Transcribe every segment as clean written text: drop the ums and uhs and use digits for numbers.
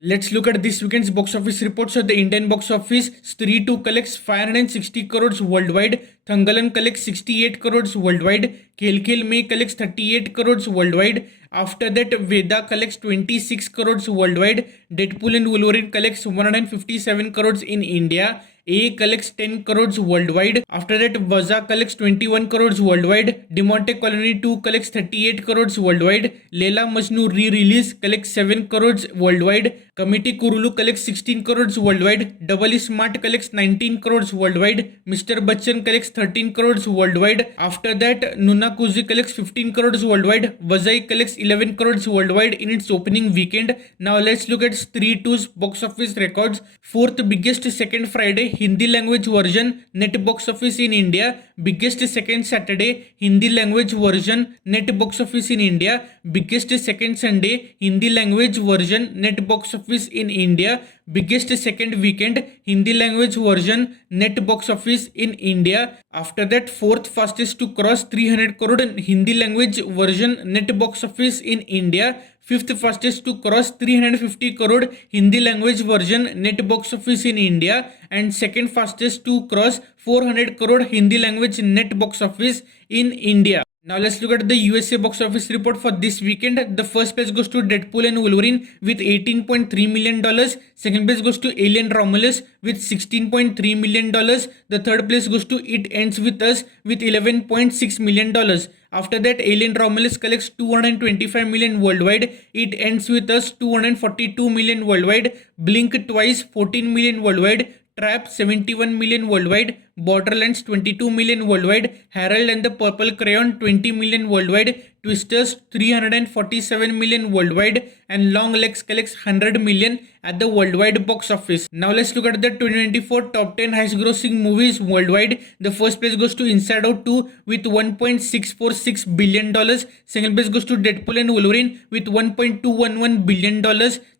Let's look at this weekend's box office reports. So the Indian box office, Stree 2 collects 560 crores worldwide, Thangalan collects 68 crores worldwide, Khel Khel Mein collects 38 crores worldwide. After that, Veda collects 26 crores worldwide, Deadpool and Wolverine collects 157 crores in India, A collects 10 crores worldwide. After that, Waza collects 21 crores worldwide. Demonte Colony 2 collects 38 crores worldwide. Leila Majnu re-release collects 7 crores worldwide. Committee Kurulu collects 16 crores worldwide. Double E Smart collects 19 crores worldwide. Mr. Bachchan collects 13 crores worldwide. After that, Nuna Kuzi collects 15 crores worldwide. Vazai collects 11 crores worldwide in its opening weekend. Now let's look at Stree 2's box office records. Fourth biggest second Friday Hindi language version net box office in India. Biggest second Saturday Hindi language version net box office in India. Biggest second Sunday Hindi language version net box office in India. Biggest second weekend Hindi language version net box office in India. After that, fourth fastest to cross 300 crore Hindi language version net box office in India. Fifth fastest to cross 350 crore Hindi language version net box office in India, and second fastest to cross 400 crore Hindi language net box office in India. Now let's look at the USA box office report for this weekend. The first place goes to Deadpool and Wolverine with $18.3 million. Second place goes to Alien Romulus with $16.3 million. The third place goes to It Ends With Us with $11.6 million. After that, Alien Romulus collects 225 million worldwide. It Ends With Us 242 million worldwide. Blink Twice 14 million worldwide. Trap 71 million worldwide, Borderlands 22 million worldwide, Harold and the Purple Crayon 20 million worldwide, Twisters 347 million worldwide, and Long Legs collects 100 million at the worldwide box office. Now let's look at the 2024 top 10 highest grossing movies worldwide. The first place goes to Inside Out 2 with $1.646 billion. Second place goes to Deadpool and Wolverine with $1.211 billion.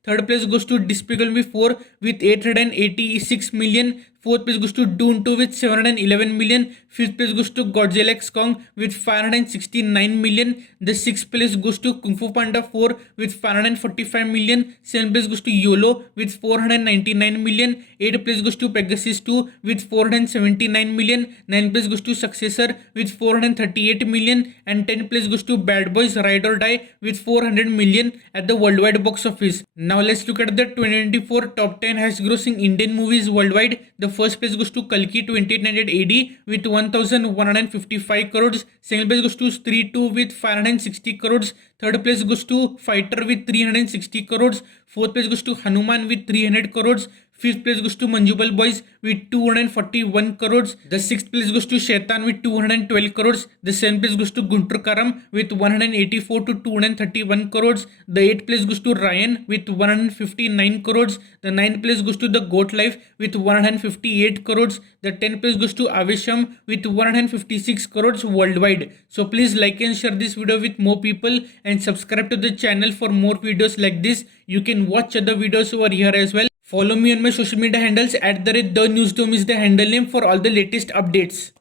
Third place goes to Despicable Me 4 with 886 million. Fourth place goes to Dune 2 with 711 million. Fifth place goes to Godzilla X Kong with 569 million. The sixth place goes to Kung Fu Panda 4 with 545 million. Seventh place goes to YOLO with 499 million. Eighth place goes to Pegasus 2 with 479 million. Ninth place goes to Successor with 438 million. And 10th place goes to Bad Boys Ride or Die with 400 million at the worldwide box office. Now let's look at the 2024 top 10 highest grossing Indian movies worldwide. The first place goes to Kalki 2898 AD with 1155 crores. Second place goes to Stree 2 with 560 crores. Third place goes to Fighter with 360 crores. Fourth place goes to Hanuman with 300 crores. Fifth place goes to Manjubal Boys with 241 crores. The sixth place goes to Shaitan with 212 crores. The seventh place goes to Guntur Karam with 184 to 231 crores. The eighth place goes to Ryan with 159 crores. The ninth place goes to The Goat Life with 158 crores. The 10th place goes to Avisham with 156 crores worldwide. So please like and share this video with more people and subscribe to the channel for more videos like this. You can watch other videos over here as well. Follow me on my social media handles @TheNewsDome is the handle name for all the latest updates.